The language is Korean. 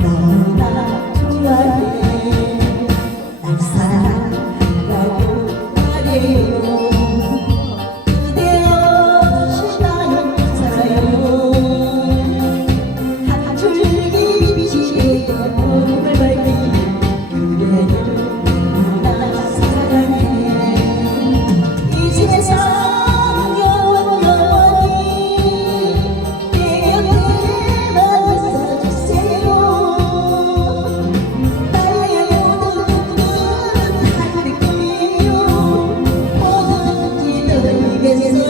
너무나 좋아해. 날 사랑 Gracias.